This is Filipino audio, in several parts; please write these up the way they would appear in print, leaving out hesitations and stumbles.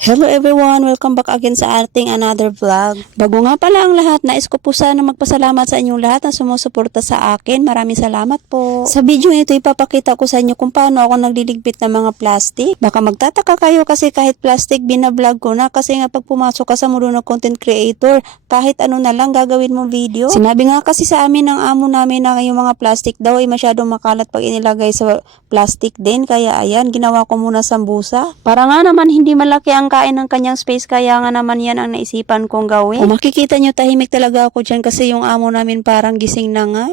Hello everyone! Welcome back again sa ating another vlog. Bago nga pala ang lahat, nais ko po sana magpasalamat sa inyong lahat na sumusuporta sa akin. Maraming salamat po. Sa video ito, ipapakita ko sa inyo kung paano ako nagliligpit ng mga plastic. Baka magtataka kayo kasi kahit plastic binablog ko na kasi nga pag pumasok ka sa mundo ng content creator, kahit ano na lang gagawin mo video. Sinabi nga kasi sa amin ng amo namin na yung mga plastic daw ay masyadong makalat pag inilagay sa plastic din. Kaya ayan, ginawa ko muna sambusa. Para nga naman hindi malaki ang kain ng kanyang space, kaya nga naman yan ang naisipan kong gawin. Kung makikita nyo, tahimik talaga ako dyan kasi yung amo namin parang gising na nga.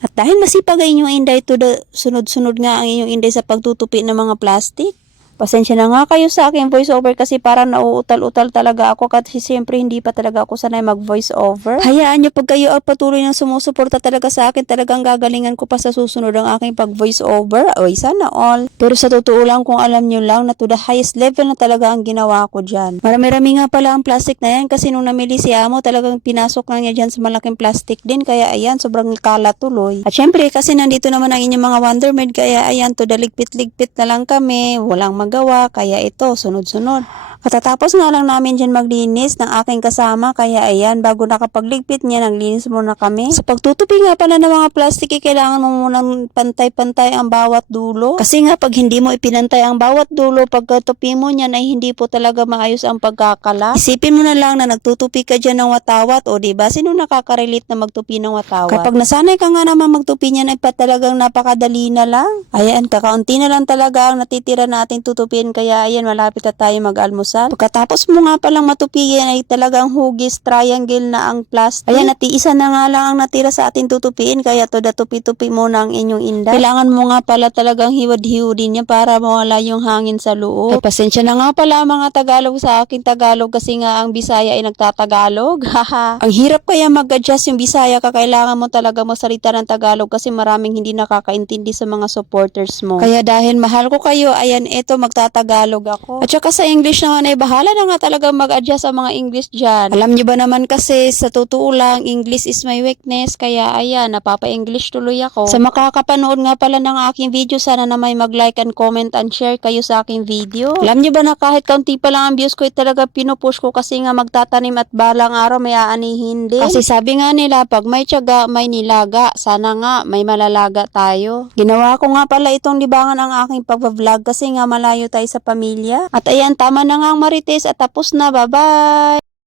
At dahil masipag ang inyong inday, sunod-sunod nga ang inyong inday sa pagtutupi ng mga plastic. Pasensya na nga kayo sa aking voiceover kasi parang nauutal-utal talaga ako kasi siyempre hindi pa talaga ako sanay mag-voiceover. Hayaan nyo, pag kayo patuloy ng sumusuporta talaga sa akin, talagang gagalingan ko pa sa susunod ang aking pag-voiceover. Oy, sana all. Pero sa totoo lang, kung alam nyo lang na to the highest level na talaga ang ginawa ko dyan. Marami-rami nga pala ang plastic na yan kasi nung namili si amo, talagang pinasok na niya dyan sa malaking plastic din. Kaya ayan, sobrang kala tuloy. At syempre kasi nandito naman ang inyong mga Wonder Maid, kaya ayan, to the ligpit-ligpit na lang kami. Walang magawa, kaya ito, sunod-sunod. Katatapos nga lang namin dyan maglinis ng aking kasama, kaya ayan, bago nakapagligpit niya, naglinis muna kami. Sa pagtutupi nga pala ng mga plastic, kailangan mo munang pantay-pantay ang bawat dulo. Kasi nga, pag hindi mo ipinantay ang bawat dulo, pagkatupi mo niyan ay hindi po talaga maayos ang pagkakala. Isipin mo na lang na nagtutupi ka dyan ng watawat, o diba, sino nakaka-relate na magtupi ng watawat? Kapag nasanay ka nga naman magtupi niyan, ay talagang napakadali na lang. Ayan, kakaunti na lang talaga ang natitira natin tutupin, kaya ayan, malapit na tayo mag-almusal. Pagkatapos mo nga palang matupiin ay talagang hugis triangle na ang plastic. Ayan, natiisa na nga lang ang natira sa ating tutupiin, kaya to da tupi-tupi mo na ang inyong inday. Kailangan mo nga pala talagang hiwad-hiwdin niya para mawala yung hangin sa loob. Ay, pasensya na nga pala mga Tagalog sa aking Tagalog kasi nga ang Bisaya ay nagtatagalog. Haha. Ang hirap kaya mag-adjust yung Bisaya, kailangan mo talaga magsalita ng Tagalog kasi maraming hindi nakakaintindi sa mga supporters mo. Kaya dahil mahal ko kayo, ayan, eto magtatagalog ako. At saka sa English naman ay bahala na nga talaga mag-adjust sa mga English dyan. Alam nyo ba naman kasi sa totoo lang, English is my weakness, kaya ayan, napapa-English tuloy ako. Sa makakapanood nga pala ng aking video, sana na may mag-like and comment and share kayo sa aking video. Alam nyo ba na kahit kaunti pa lang ang views ko, talaga pinupush ko kasi nga magtatanim at balang araw may aanihin din. Kasi sabi nga nila, pag may tiyaga, may nilaga. Sana nga may malalaga tayo. Ginawa ko nga pala itong libangan ang aking pag-vlog kasi nga malayo tayo sa pamilya. At ayan, tama na nga ang Marites at tapos na. Bye-bye!